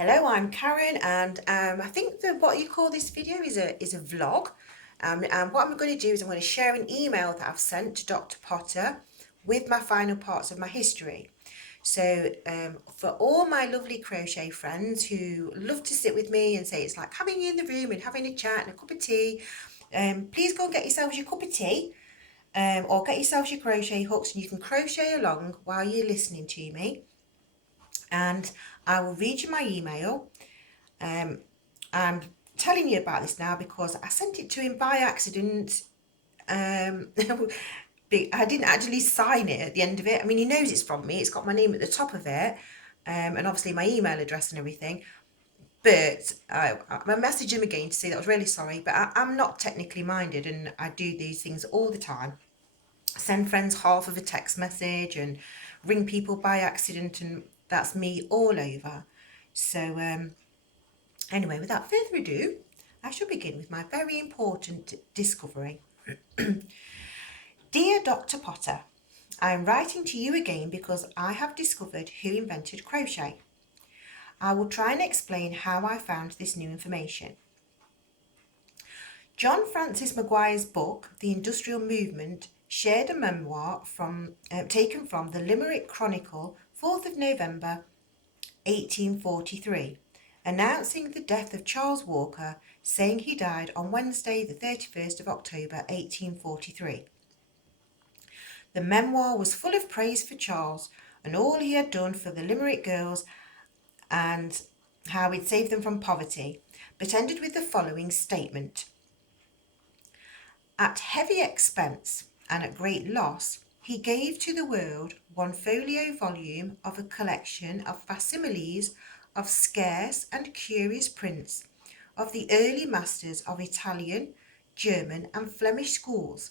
Hello, I'm Karen, and I think that what you call this video is a vlog. And what I'm going to do is I'm going to share an email that I've sent to Dr. Potter with my final parts of my history. So for all my lovely crochet friends who love to sit with me and say it's like having you in the room and having a chat and a cup of tea, please go and get yourselves your cup of tea, or get yourselves your crochet hooks, and you can crochet along while you're listening to me. And I will read you my email. I'm telling you about this now because I sent it to him by accident. Um, I didn't actually sign it at the end of it. I mean, he knows it's from me. It's got my name at the top of it, and obviously my email address and everything. But I messaged him again to say that I was really sorry, but I'm not technically minded, and I do these things all the time. Send friends half of a text message and ring people by accident, and that's me all over. So anyway, without further ado, I shall begin with my very important discovery. Dear Dr. Potter, I am writing to you again because I have discovered who invented crochet. I will try and explain how I found this new information. John Francis Maguire's book, The Industrial Movement, shared a memoir taken from the Limerick Chronicle, 4th of November 1843, announcing the death of Charles Walker, saying he died on Wednesday the 31st of October 1843. The memoir was full of praise for Charles and all he had done for the Limerick girls and how he'd saved them from poverty, but ended with the following statement. At heavy expense and at great loss, he gave to the world one folio volume of a collection of facsimiles of scarce and curious prints of the early masters of Italian, German, and Flemish schools,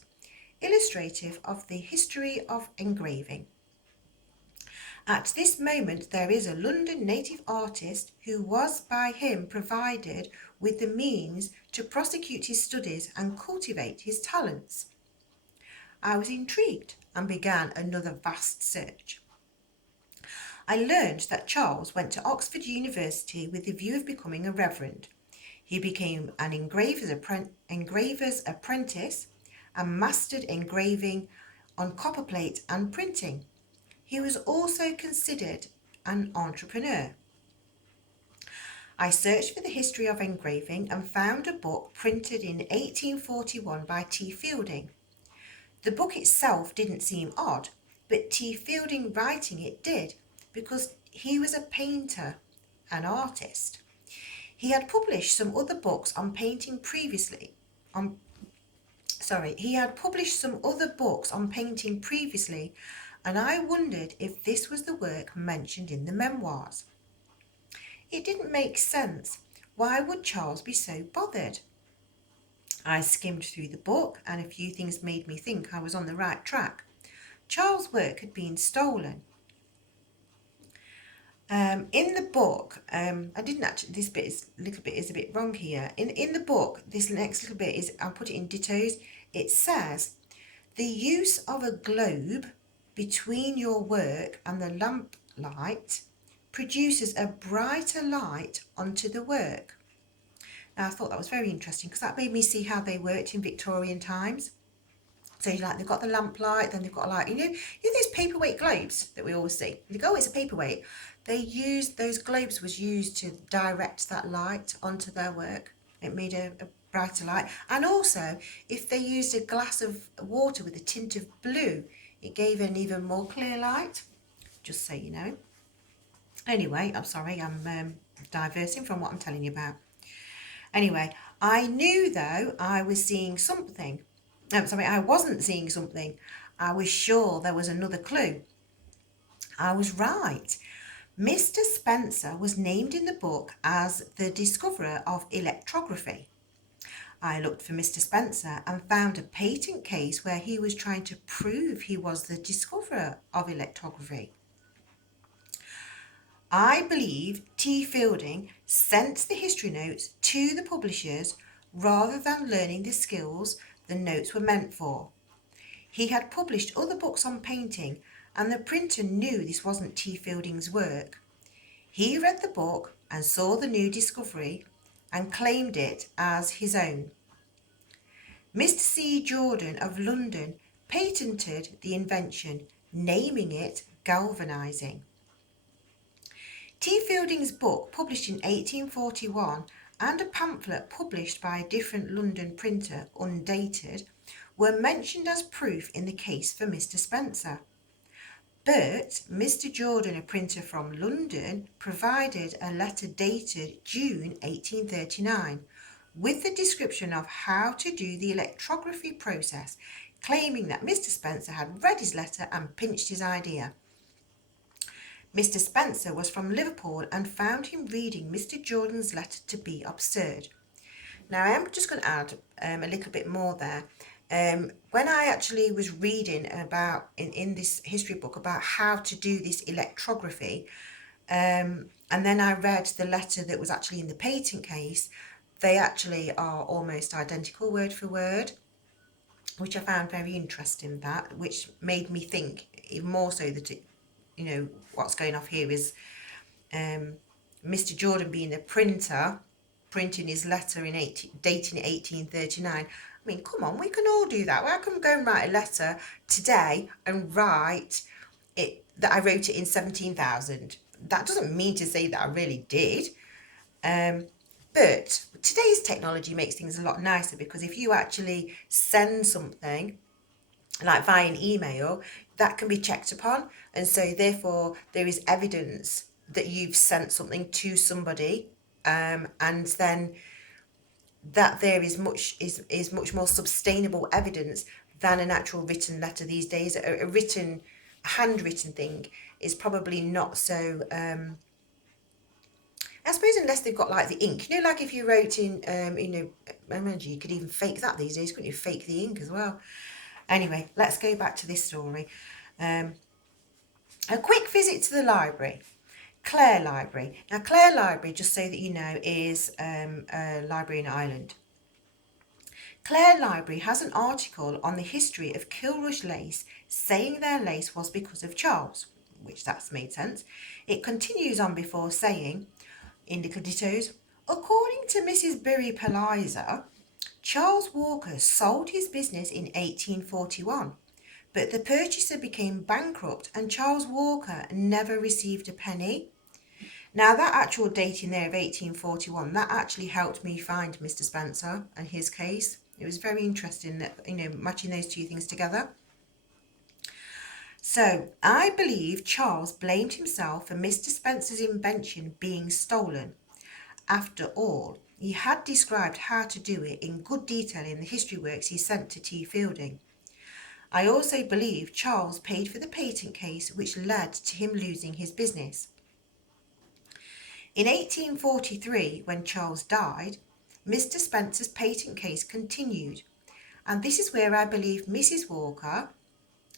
illustrative of the history of engraving. At this moment there is a London native artist who was by him provided with the means to prosecute his studies and cultivate his talents. I was intrigued and began another vast search. I learned that Charles went to Oxford University with the view of becoming a reverend. He became an engraver's apprentice and mastered engraving on copperplate and printing. He was also considered an entrepreneur. I searched for the history of engraving and found a book printed in 1841 by T. Fielding. The book itself didn't seem odd, but T. Fielding writing it did, because he was a painter, an artist. He had published some other books on painting previously, and I wondered if this was the work mentioned in the memoirs. It didn't make sense. Why would Charles be so bothered? I skimmed through the book, and a few things made me think I was on the right track. Charles' work had been stolen. In the book, I didn't actually, this bit is a bit wrong here. In the book, this next little bit is, I'll put it in dittos. It says, the use of a globe between your work and the lamplight produces a brighter light onto the work. Now, I thought that was very interesting because that made me see how they worked in Victorian times. So they've got the lamplight, then they've got like, you know those paperweight globes that we always see? You go, oh, it's a paperweight. Those globes was used to direct that light onto their work. It made a brighter light. And also, if they used a glass of water with a tint of blue, it gave an even more clear light, just so you know. Anyway, I'm sorry, I'm diverting from what I'm telling you about. Anyway, I knew though I was seeing something. I wasn't seeing something. I was sure there was another clue. I was right. Mr. Spencer was named in the book as the discoverer of electrography. I looked for Mr. Spencer and found a patent case where he was trying to prove he was the discoverer of electrography. I believe T. Fielding sent the history notes to the publishers rather than learning the skills the notes were meant for. He had published other books on painting, and the printer knew this wasn't T. Fielding's work. He read the book and saw the new discovery and claimed it as his own. Mr. C. Jordan of London patented the invention, naming it galvanizing. T. Fielding's book, published in 1841, and a pamphlet published by a different London printer, undated, were mentioned as proof in the case for Mr. Spencer. But Mr. Jordan, a printer from London, provided a letter dated June 1839 with the description of how to do the electrography process, claiming that Mr. Spencer had read his letter and pinched his idea. Mr. Spencer was from Liverpool and found him reading Mr. Jordan's letter to be absurd. Now, I am just going to add a little bit more there. When I actually was reading about, in this history book, about how to do this electrography, and then I read the letter that was actually in the patent case, they actually are almost identical word for word, which I found very interesting, that, which made me think even more so that it, what's going off here is Mr. Jordan being the printer, printing his letter dating 1839. I mean, come on, we can all do that. Why can we go and write a letter today and write it that I wrote it in 17,000? That doesn't mean to say that I really did. But today's technology makes things a lot nicer, because if you actually send something like via an email, that can be checked upon, and so therefore there is evidence that you've sent something to somebody, and then that there is much more sustainable evidence than an actual written letter these days. A handwritten thing is probably not so. I suppose unless they've got like the ink, like if you wrote in, imagine you could even fake that these days, couldn't you? Fake the ink as well. Anyway, let's go back to this story. A quick visit to the library. Clare Library. Now, Clare Library, just so that you know, is a library in Ireland. Clare Library has an article on the history of Kilrush lace, saying their lace was because of Charles, which that's made sense. It continues on before saying, in little dittos, according to Mrs. Bury Palliser, Charles Walker sold his business in 1841, but the purchaser became bankrupt and Charles Walker never received a penny. Now, that actual date in there of 1841, that actually helped me find Mr. Spencer and his case. It was very interesting that, matching those two things together. So, I believe Charles blamed himself for Mr. Spencer's invention being stolen. After all, he had described how to do it in good detail in the history works he sent to T. Fielding. I also believe Charles paid for the patent case, which led to him losing his business. In 1843, when Charles died, Mr. Spencer's patent case continued, and this is where I believe Mrs. Walker,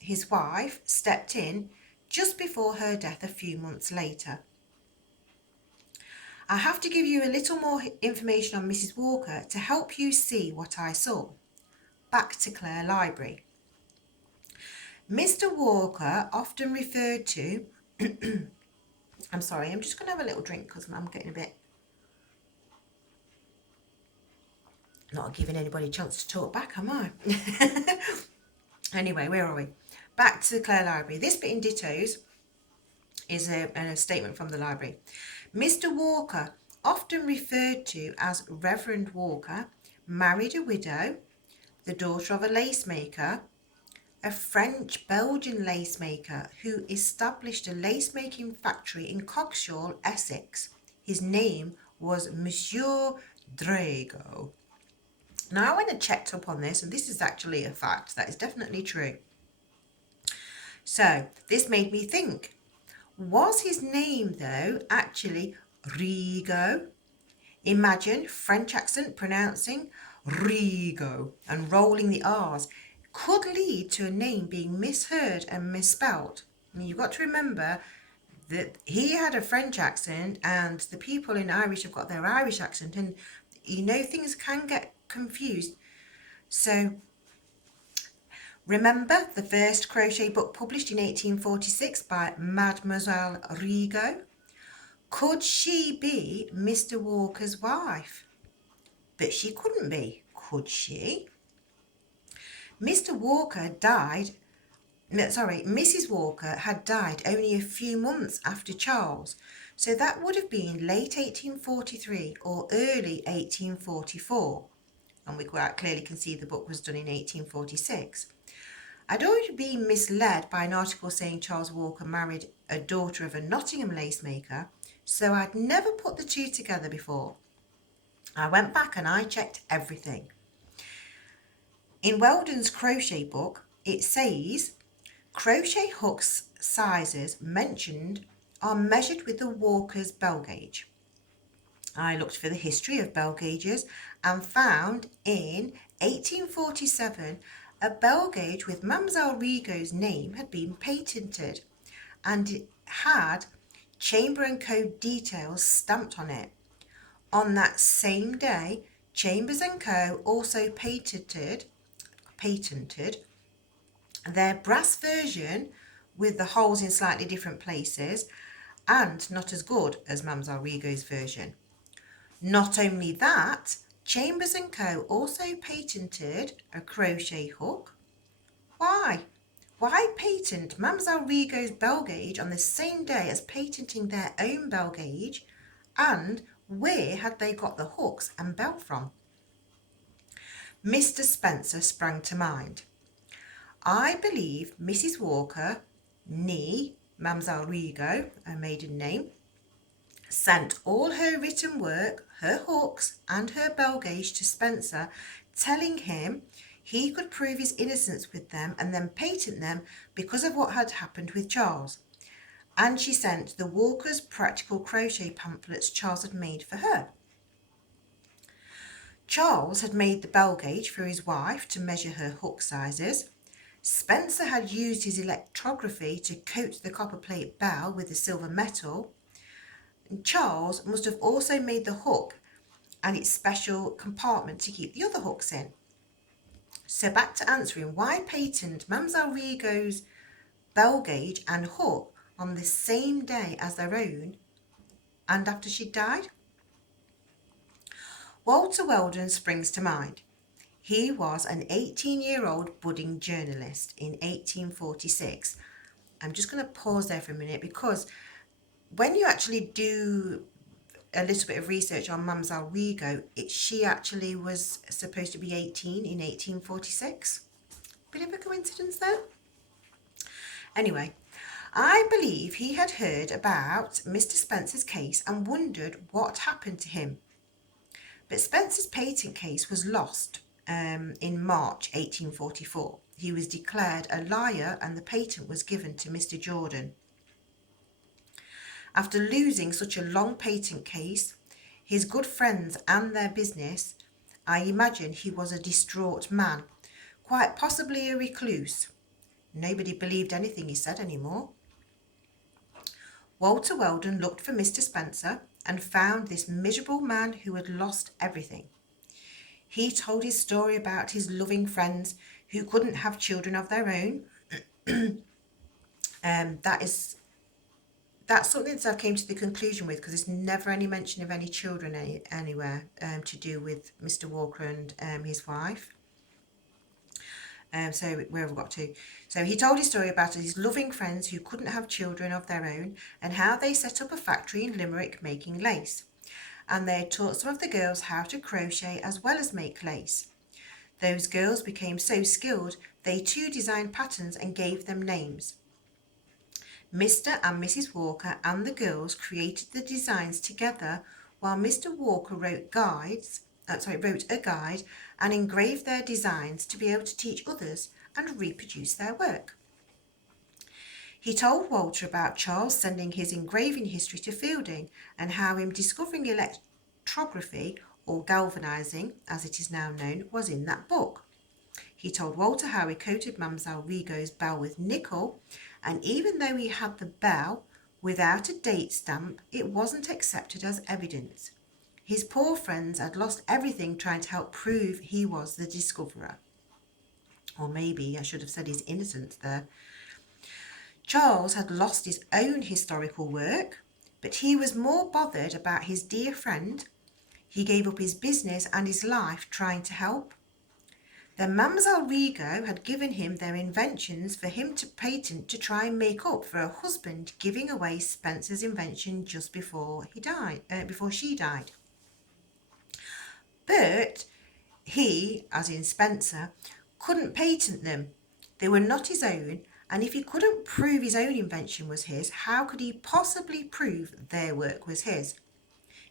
his wife, stepped in just before her death a few months later. I have to give you a little more information on Mrs. Walker to help you see what I saw. Back to Clare Library. Mr. Walker often referred to I'm sorry, I'm just going to have a little drink because I'm getting a bit, not giving anybody a chance to talk back, am I? Anyway, where are we? Back to the Clare Library. This bit in dittos is a statement from the library. Mr. Walker, often referred to as Reverend Walker, married a widow, the daughter of a lace maker, a French-Belgian lace maker who established a lace-making factory in Coggeshall, Essex. His name was Monsieur Drago. Now, I went and checked up on this, and this is actually a fact. That is definitely true. So, this made me think, was his name, though, actually Rigo? Imagine French accent pronouncing Rigo and rolling the R's. Could lead to a name being misheard and misspelt. And you've got to remember that he had a French accent and the people in Irish have got their Irish accent, and things can get confused. So remember the first crochet book published in 1846 by Mademoiselle Rigo? Could she be Mr. Walker's wife? But she couldn't be, could she? Mr. Walker died, no, sorry, Mrs. Walker had died only a few months after Charles, so that would have been late 1843 or early 1844. And we quite clearly can see the book was done in 1846. I'd already been misled by an article saying Charles Walker married a daughter of a Nottingham lace maker, so I'd never put the two together before. I went back and I checked everything. In Weldon's crochet book, it says crochet hooks sizes mentioned are measured with the Walker's bell gauge. I looked for the history of bell gauges and found in 1847 a bell gauge with Mademoiselle Rigaud's name had been patented and it had Chamber & Co. details stamped on it. On that same day, Chambers & Co. also patented their brass version with the holes in slightly different places and not as good as Mademoiselle Rigaud's version. Not only that, Chambers & Co. also patented a crochet hook. Why? Why patent Mademoiselle Rigaud's bell gauge on the same day as patenting their own bell gauge? And where had they got the hooks and bell from? Mr. Spencer sprang to mind. I believe Mrs. Walker, née Mademoiselle Rigaud, her maiden name, sent all her written work, her hooks and her bell gauge to Spencer, telling him he could prove his innocence with them and then patent them because of what had happened with Charles. And she sent the Walker's practical crochet pamphlets Charles had made for her. Charles had made the bell gauge for his wife to measure her hook sizes. Spencer had used his electrography to coat the copperplate bell with the silver metal. And Charles must have also made the hook and its special compartment to keep the other hooks in. So back to answering, why patent Mademoiselle Rigaud's bell gauge and hook on the same day as their own and after she died? Walter Weldon springs to mind. He was an 18-year-old budding journalist in 1846. I'm just going to pause there for a minute because when you actually do a little bit of research on Mademoiselle Rigaud, she actually was supposed to be 18 in 1846. Bit of a coincidence there. Anyway, I believe he had heard about Mr. Spencer's case and wondered what happened to him. But Spencer's patent case was lost in March 1844. He was declared a liar and the patent was given to Mr. Jordan. After losing such a long patent case, his good friends and their business, I imagine he was a distraught man, quite possibly a recluse. Nobody believed anything he said anymore. Walter Weldon looked for Mr. Spencer and found this miserable man who had lost everything. He told his story about his loving friends who couldn't have children of their own. That's something that I came to the conclusion with because there's never any mention of any children anywhere to do with Mr. Walker and his wife. So where have we got to? So he told his story about his loving friends who couldn't have children of their own and how they set up a factory in Limerick making lace. And they had taught some of the girls how to crochet as well as make lace. Those girls became so skilled they too designed patterns and gave them names. Mr. and Mrs. Walker and the girls created the designs together while Mr. Walker wrote a guide and engraved their designs to be able to teach others and reproduce their work. He told Walter about Charles sending his engraving history to Fielding and how him discovering electrography, or galvanizing as it is now known, was in that book. He told Walter how he coated Mademoiselle Rigaud's bell with nickel, and even though he had the bell without a date stamp, it wasn't accepted as evidence. His poor friends had lost everything trying to help prove he was the discoverer. Or maybe I should have said his innocence there. Charles had lost his own historical work, but he was more bothered about his dear friend. He gave up his business and his life trying to help. Then Mademoiselle Rigaud had given him their inventions for him to patent to try and make up for her husband giving away Spencer's invention just before she died. But he, as in Spencer, couldn't patent them. They were not his own, and if he couldn't prove his own invention was his, how could he possibly prove their work was his?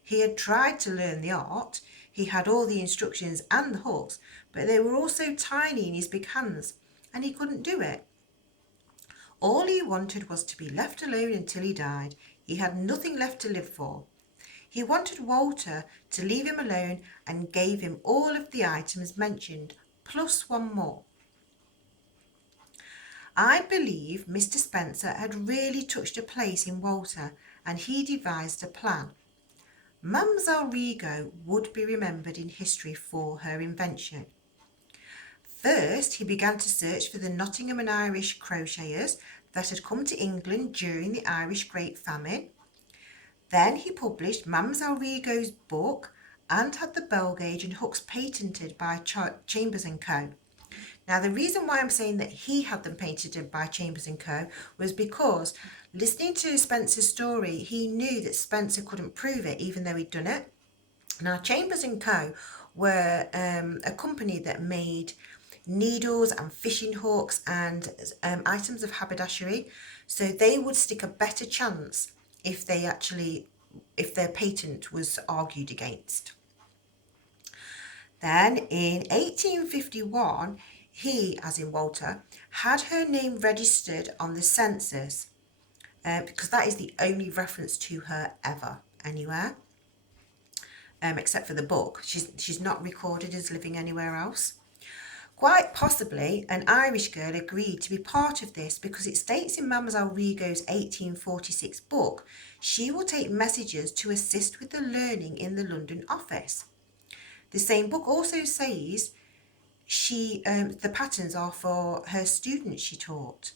He had tried to learn the art. He had all the instructions and the hooks, but they were all so tiny in his big hands, and he couldn't do it. All he wanted was to be left alone until he died. He had nothing left to live for. He wanted Walter to leave him alone and gave him all of the items mentioned, plus one more. I believe Mr. Spencer had really touched a place in Walter, and he devised a plan. Mademoiselle Rigaud would be remembered in history for her invention. First, he began to search for the Nottingham and Irish crocheters that had come to England during the Irish Great Famine. Then he published Mademoiselle Rigaud's book and had the bell gauge and hooks patented by Chambers & Co. Now, the reason why I'm saying that he had them patented by Chambers & Co. was because listening to Spencer's story, he knew that Spencer couldn't prove it, even though he'd done it. Now, Chambers & Co. were a company that made needles and fishing hooks and items of haberdashery, so they would stick a better chance if their patent was argued against. Then in 1851, he, as in Walter, had her name registered on the census because that is the only reference to her ever anywhere, except for the book. She's not recorded as living anywhere else. Quite possibly, an Irish girl agreed to be part of this because it states in Mademoiselle Rigaud's 1846 book, she will take messages to assist with the learning in the London office. The same book also says the patterns are for her students she taught.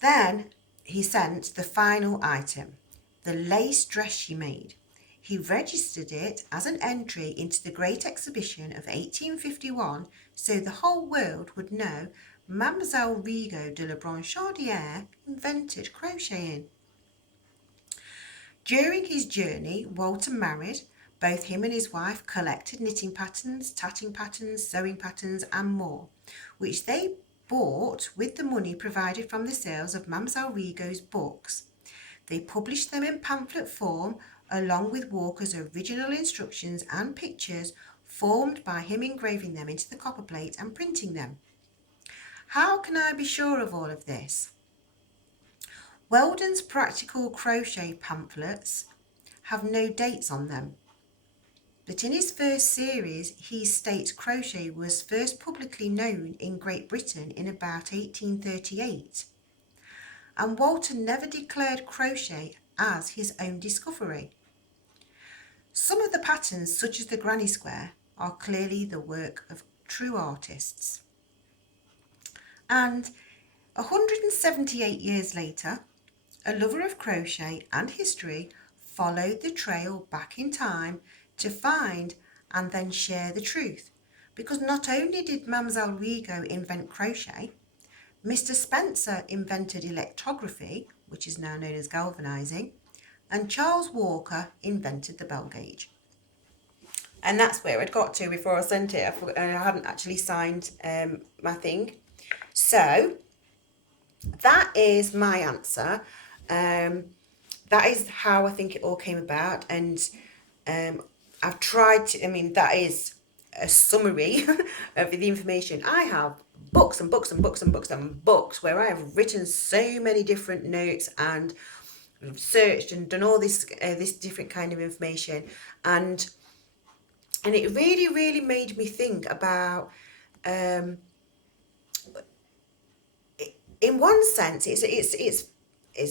Then he sent the final item, the lace dress she made. He registered it as an entry into the Great Exhibition of 1851 so the whole world would know Mademoiselle Rigaud de la Branchaudière invented crocheting. During his journey, Walter married. Both him and his wife collected knitting patterns, tatting patterns, sewing patterns and more, which they bought with the money provided from the sales of Mademoiselle Rigaud's books. They published them in pamphlet form along with Walker's original instructions and pictures formed by him engraving them into the copper plate and printing them. How can I be sure of all of this? Weldon's practical crochet pamphlets have no dates on them. But in his first series, he states crochet was first publicly known in Great Britain in about 1838. And Walter never declared crochet as his own discovery. Some of the patterns, such as the granny square, are clearly the work of true artists. And 178 years later, a lover of crochet and history followed the trail back in time to find and then share the truth, because not only did Mademoiselle Rigaud invent crochet, Mr. Spencer invented electrography, which is now known as galvanizing, and Charles Walker invented the bell gauge. And that's where I'd got to before I sent it. I hadn't actually signed my thing. So that is my answer. That is how I think it all came about, and I've tried to, that is a summary of the information. I have books and books and books and books and books where I have written so many different notes and searched and done all this different kind of information, and it really made me think about, in one sense, it's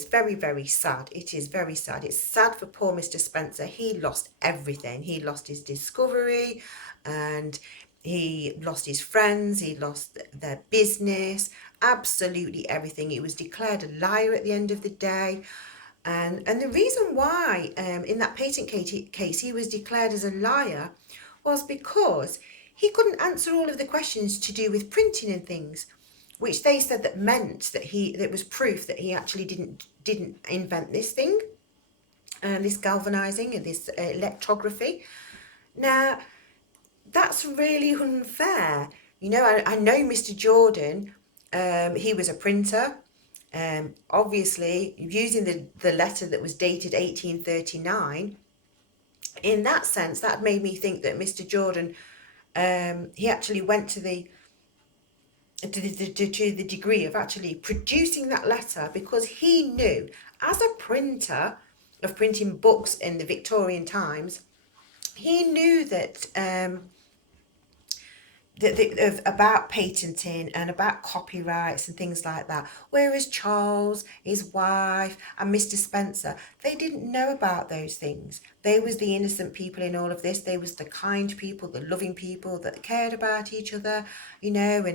very sad. It is very sad. It's sad for poor Mr. Spencer. He lost everything. He lost his discovery, and he lost his friends. He lost their business. Absolutely everything. He was declared a liar at the end of the day. And the reason why in that patent case he was declared as a liar was because he couldn't answer all of the questions to do with printing and things, which they said that meant that was proof that he actually didn't invent this thing, this galvanizing and this electrography. Now that's really unfair. You know, I know Mr. Jordan, he was a printer. Obviously, using the letter that was dated 1839, in that sense, that made me think that Mr. Jordan, he actually went to the degree of actually producing that letter because he knew, as a printer of printing books in the Victorian times, he knew that about patenting and about copyrights and things like that. Whereas Charles, his wife, and Mr. Spencer, they didn't know about those things. They was the innocent people in all of this. They was the kind people, the loving people that cared about each other, you know.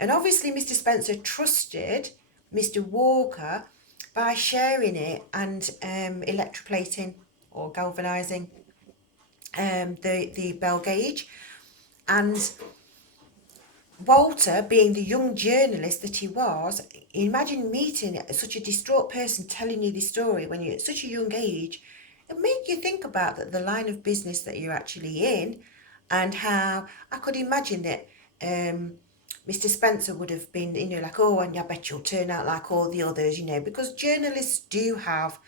And obviously Mr. Spencer trusted Mr. Walker by sharing it and electroplating or galvanizing the bell gauge. And Walter, being the young journalist that he was, imagine meeting such a distraught person telling you this story when you're at such a young age. It make you think about the line of business that you're actually in, and how I could imagine that Mr. Spencer would have been, you know, like, oh, and I bet you'll turn out like all the others, you know, because journalists do have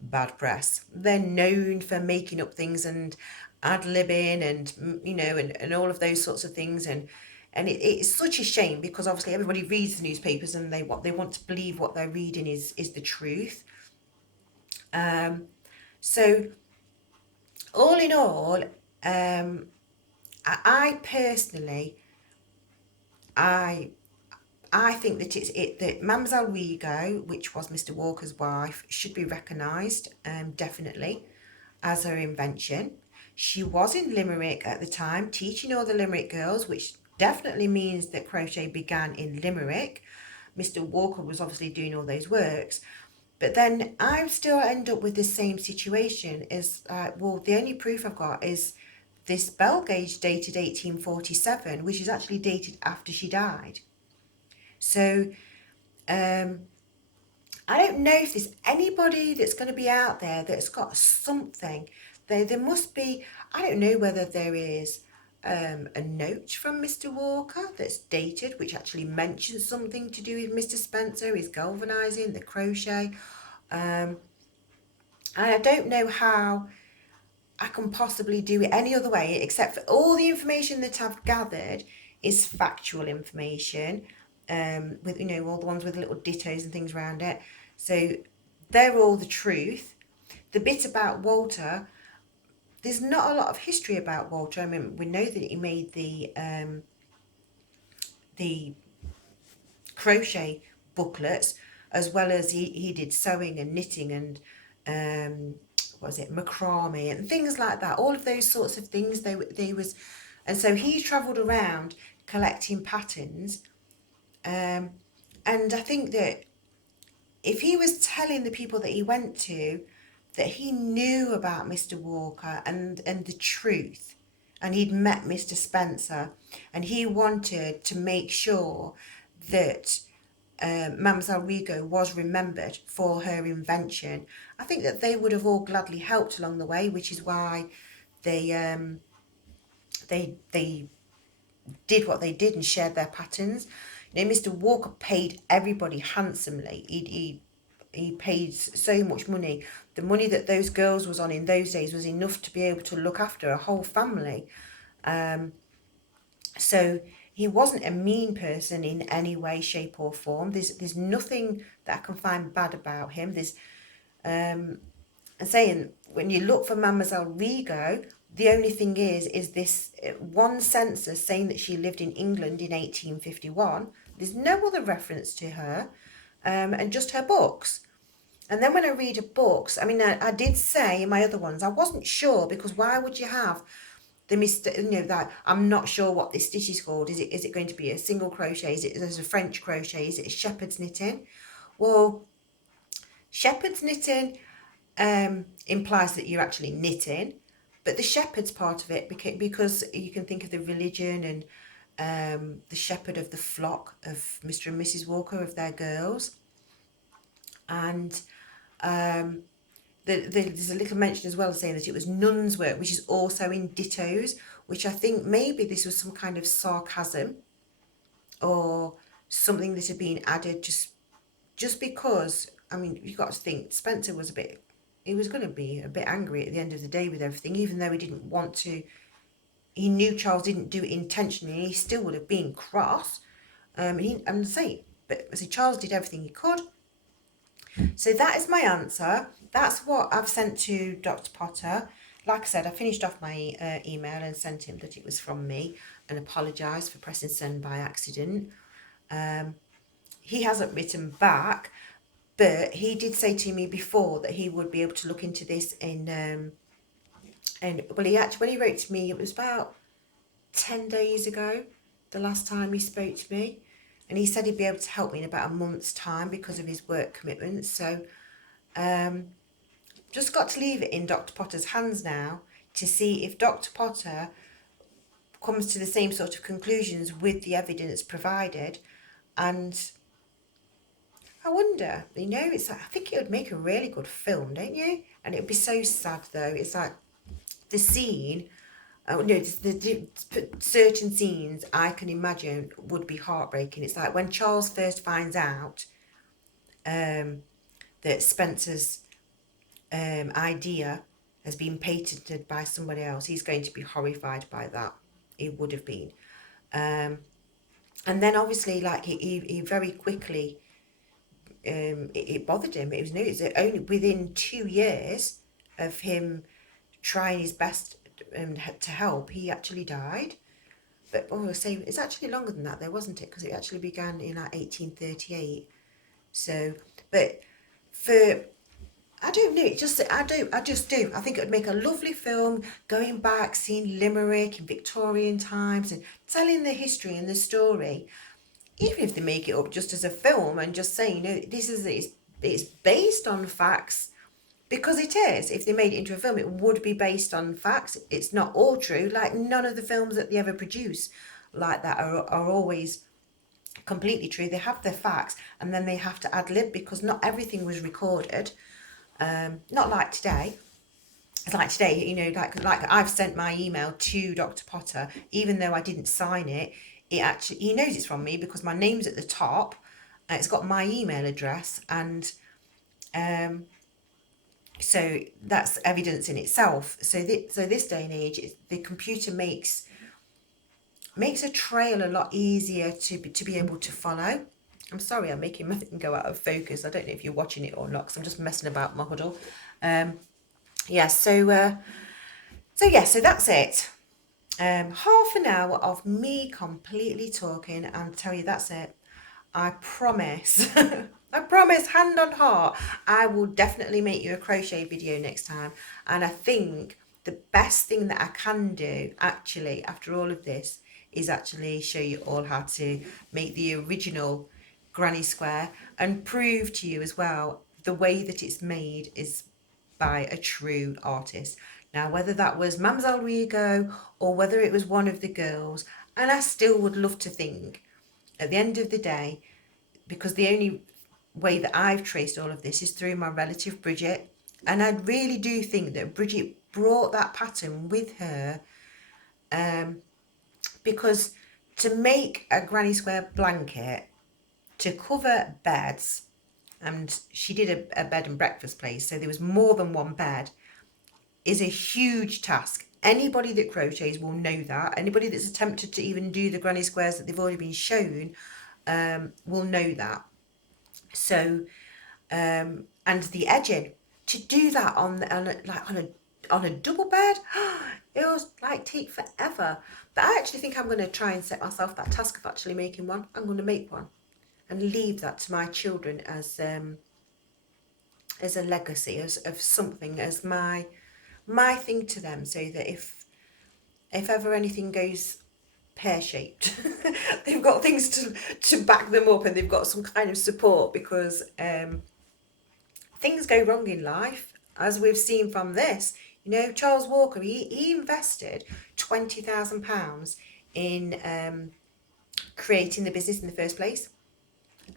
bad press. They're known for making up things and ad-libbing and, you know, and all of those sorts of things. And it's such a shame because obviously everybody reads the newspapers and they want to believe what they're reading is the truth. So all in all, I personally, I think that that Mademoiselle Rigaud, which was Mr. Walker's wife, should be recognised, definitely, as her invention. She was in Limerick at the time, teaching all the Limerick girls, which definitely means that crochet began in Limerick. Mr. Walker was obviously doing all those works. But then I still end up with the same situation as, well, the only proof I've got is this bell gauge dated 1847, which is actually dated after she died. So I don't know if there's anybody that's going to be out there that's got something. There must be, I don't know whether there is a note from Mr. Walker that's dated, which actually mentions something to do with Mr. Spencer, his galvanizing, the crochet. And I don't know how I can possibly do it any other way, except for all the information that I've gathered is factual information, with, you know, all the ones with little dittos and things around it. So they're all the truth. The bit about Walter, there's not a lot of history about Walter. I mean, we know that he made the crochet booklets, as well as he did sewing and knitting and what was it, macrame and things like that. All of those sorts of things. They was, and so he travelled around collecting patterns. And I think that if he was telling the people that he went to that he knew about Mr. Walker and the truth, and he'd met Mr. Spencer, and he wanted to make sure that Mademoiselle Rigaud was remembered for her invention, I think that they would have all gladly helped along the way, which is why they did what they did and shared their patterns. You know, Mr. Walker paid everybody handsomely. He paid so much money. The money that those girls was on in those days was enough to be able to look after a whole family. So he wasn't a mean person in any way, shape or form. There's nothing that I can find bad about him. There's and saying, when you look for Mademoiselle Rigaud, the only thing is this one census saying that she lived in England in 1851. There's no other reference to her, and just her books. And then when I read her books, I mean, I did say in my other ones, I wasn't sure, because why would you have the mistake, you know, that I'm not sure what this stitch is called. Is it going to be a single crochet? Is it a French crochet? Is it a shepherd's knitting? Well, Shepherd's knitting implies that you're actually knitting, but the shepherd's part of it, because you can think of the religion and the shepherd of the flock of Mr. and Mrs. Walker, of their girls. And there's a little mention as well saying that it was nun's work, which is also in dittos, which I think maybe this was some kind of sarcasm or something that had been added just because, I mean, you've got to think Spencer was he was going to be a bit angry at the end of the day with everything, even though he didn't want to. He knew Charles didn't do it intentionally. He still would have been cross. But Charles did everything he could. So that is my answer. That's what I've sent to Dr. Potter. Like I said, I finished off my email and sent him that it was from me and apologised for pressing send by accident. He hasn't written back, but he did say to me before that he would be able to look into this when he wrote to me, it was about 10 days ago, the last time he spoke to me. And he said he'd be able to help me in about a month's time because of his work commitments. So just got to leave it in Dr. Potter's hands now to see if Dr. Potter comes to the same sort of conclusions with the evidence provided. And I wonder, it's like, I think it would make a really good film, don't you? And it would be so sad though. It's like the scene, certain scenes I can imagine would be heartbreaking. It's like when Charles first finds out that Spencer's idea has been patented by somebody else, he's going to be horrified by that. He would have been. And then obviously, like, he very quickly, it bothered him. It was only within 2 years of him trying his best to help, he actually died. But it's actually longer than that though, wasn't it? Because it actually began in like 1838. So, but I don't know. I just do. I think it would make a lovely film, going back, seeing Limerick in Victorian times and telling the history and the story. Even if they make it up just as a film and just saying, it's based on facts. Because it is. If they made it into a film, it would be based on facts. It's not all true. Like, none of the films that they ever produce like that are always completely true. They have their facts and then they have to ad lib because not everything was recorded. Not like today. It's like today, like I've sent my email to Dr. Potter, even though I didn't sign it. He knows it's from me because my name's at the top. It's got my email address, and so that's evidence in itself. So this day and age, the computer makes a trail a lot easier to be able to follow. I'm sorry, I'm making my thing go out of focus. I don't know if you're watching it or not, because I'm just messing about my huddle. So that's it. Half an hour of me completely talking, and tell you that's it. I promise. I promise, hand on heart, I will definitely make you a crochet video next time. And I think the best thing that I can do, actually, after all of this, is actually show you all how to make the original granny square and prove to you as well the way that it's made is by a true artist. Now, whether that was Mamselle Rigo or whether it was one of the girls, and I still would love to think, at the end of the day, because the only way that I've traced all of this is through my relative Bridget, and I really do think that Bridget brought that pattern with her, because to make a granny square blanket to cover beds, and she did a bed and breakfast place, so there was more than one bed, is a huge task. Anybody that crochets will know that. Anybody that's attempted to even do the granny squares that they've already been shown will know that. So, and the edging, to do that on a double bed, it was like take forever. But I actually think I'm going to try and set myself that task of actually making one. I'm going to make one and leave that to my children as a legacy, of something, as my thing to them, so that if ever anything goes pear-shaped, they've got things to back them up, and they've got some kind of support, because things go wrong in life, as we've seen from this. You know, Charles Walker, he invested £20,000 in creating the business in the first place.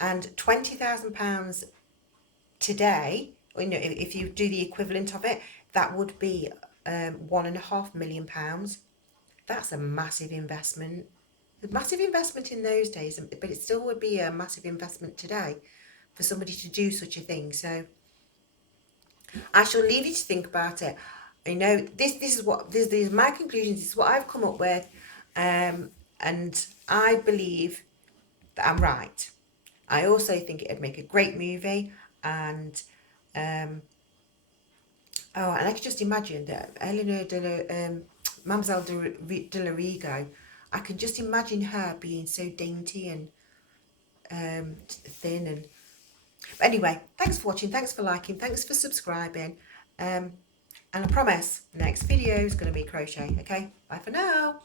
And £20,000 today, you know, if you do the equivalent of it, that would be £1.5 million. That's a massive investment. A massive investment in those days, but it still would be a massive investment today for somebody to do such a thing. So I shall leave you to think about it. You know, this is my conclusions. This is what I've come up with, and I believe that I'm right. I also think it'd make a great movie, and and I could just imagine that Mademoiselle de la Rigo. I can just imagine her being so dainty and thin. And but anyway, thanks for watching, thanks for liking, thanks for subscribing, and I promise next video is going to be crochet. Okay, bye for now.